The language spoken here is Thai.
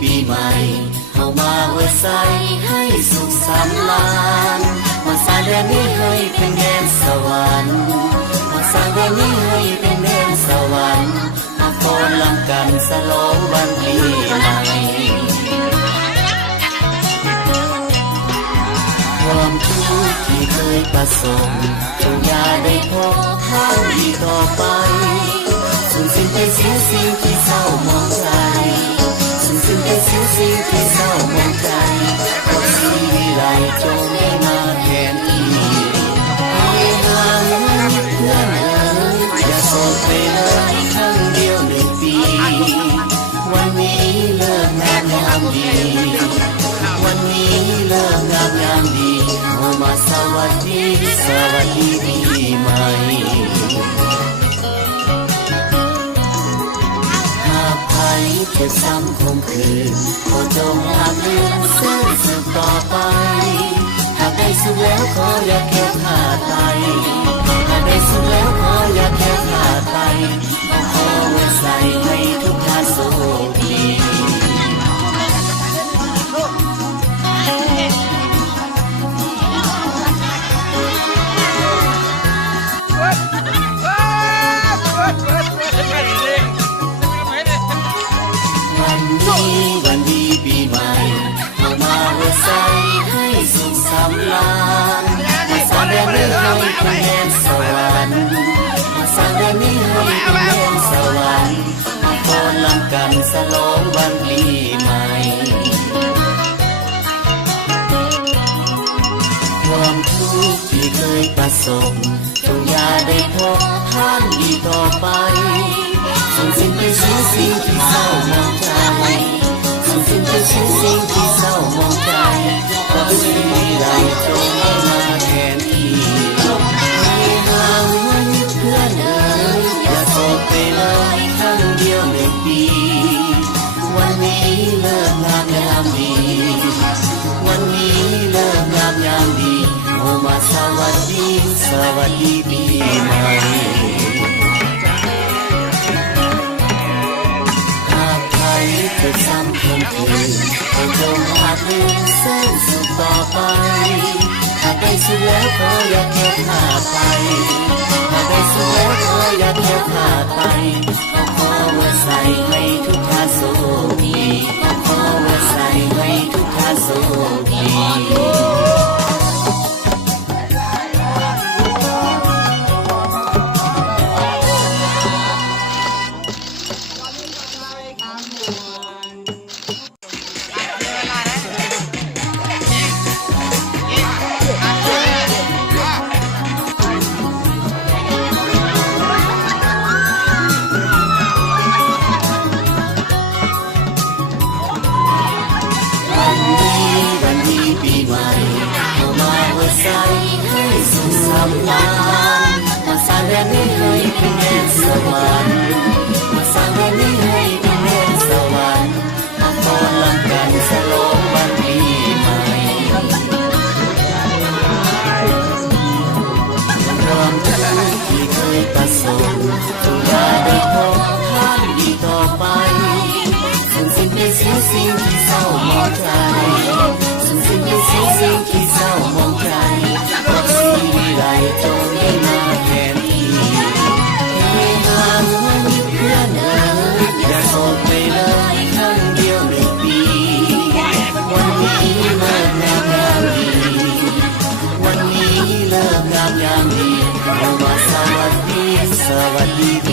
ปีใหม่เฮามาอวยใส่ให้สุขสันต์ล้านมาสร้างแดนนี้ให้เป็นแดนสวรรค์มาสร้างแดนนี้ให้เป็นแดนสวรรค์มาฟ้อนรำกันฉลองวันปีใหม่ความทุกข์ที่เคยประสบจงอย่าได้พบทางอีกต่อไปสูญสิ้นไปเสียสิ่งที่เศร้ามองใจสูญสิ้นไปเสียสิ่งที่เศร้ามองใจความสีวิไลจงได้มาแทนที่ให้ห่างเพื่อนอย่าโศกไปเลยครั้งเดียวหนึ่งปีวันนี้เลิกงานยามดีวันนี้เลิกงานยามดีเอามาสวัสดีปีใหม่หากใครเจ็บซ้ำคมคืนขอจงหากลืมเส้นสืบต่อไปหากได้สุขแล้วขออย่าแค่ขาดไปหากได้สุขแล้วขออย่าแค่ขาดไปขอไว้ใส่ให้ทุกท่านโชคดีวันดีปีใหม่เอามาอวยใส่ให้สุขสันต์ล้านมาสร้างแดนนี้ให้เป็นแดนสวรรค์มาสร้างแดนนี้ให้เป็นแดนสวรรค์มาฟ้อนรำกันฉลองวันปีใหม่ความทุกข์ที่เคยประสบจงอย่าได้พบท่านอีกต่อไปสูญสิ้นไปเสียสิ่งที่เศร้ามองใจสูญสิ้นไปเสียสิ่งที่เศร้ามองใจความสีวิไลจงได้มาแทนที่ให้ห่างวันเพื่อนอย่าโศกไปเลยครั้งเดียวหนึ่งปีวันนี้เลิกงามยามดีวันนี้เลิกงามยามดีโอมาสวัสดีปีใหม่จะซ้ำคมคืนให้จงหากลืมเส้นสุขต่อไปหากได้สุขแล้วขออย่าแค่ขาดไปหากได้สุขแล้วขออย่าแค่ขาดไปขอไว้ใส่ให้ทุกท่านโชคดีขอไว้ใส่ให้ทุกท่านโชคดีปีใหม่เอามาอวยใส่ให้สุขสันต์ล้านมาสร้างแดนนี้ให้เป็นแดนสวรรค์มาสร้างแดนนี้ให้เป็นแดนสวรรค์มาฟ้อนรำกันฉลองวันปีใหม่ความทุกข์ที่เคยประสบจงอย่าได้พบท่านอีกต่อไปสูญสิ้นไปเสียสิ่งที่เศร้ามองใจสูญสิ้นไปเสียสิ่งที่เศร้ามองใจความสีวิไลจงได้มาแทนที่ให้ห่างวันเพื่อนอย่าโศกไปเลยครั้งเดียวหนึ่งปีวันนี้เลิกงามยามดีวันนี้เลิกงามยามดีเอามาสวัสดี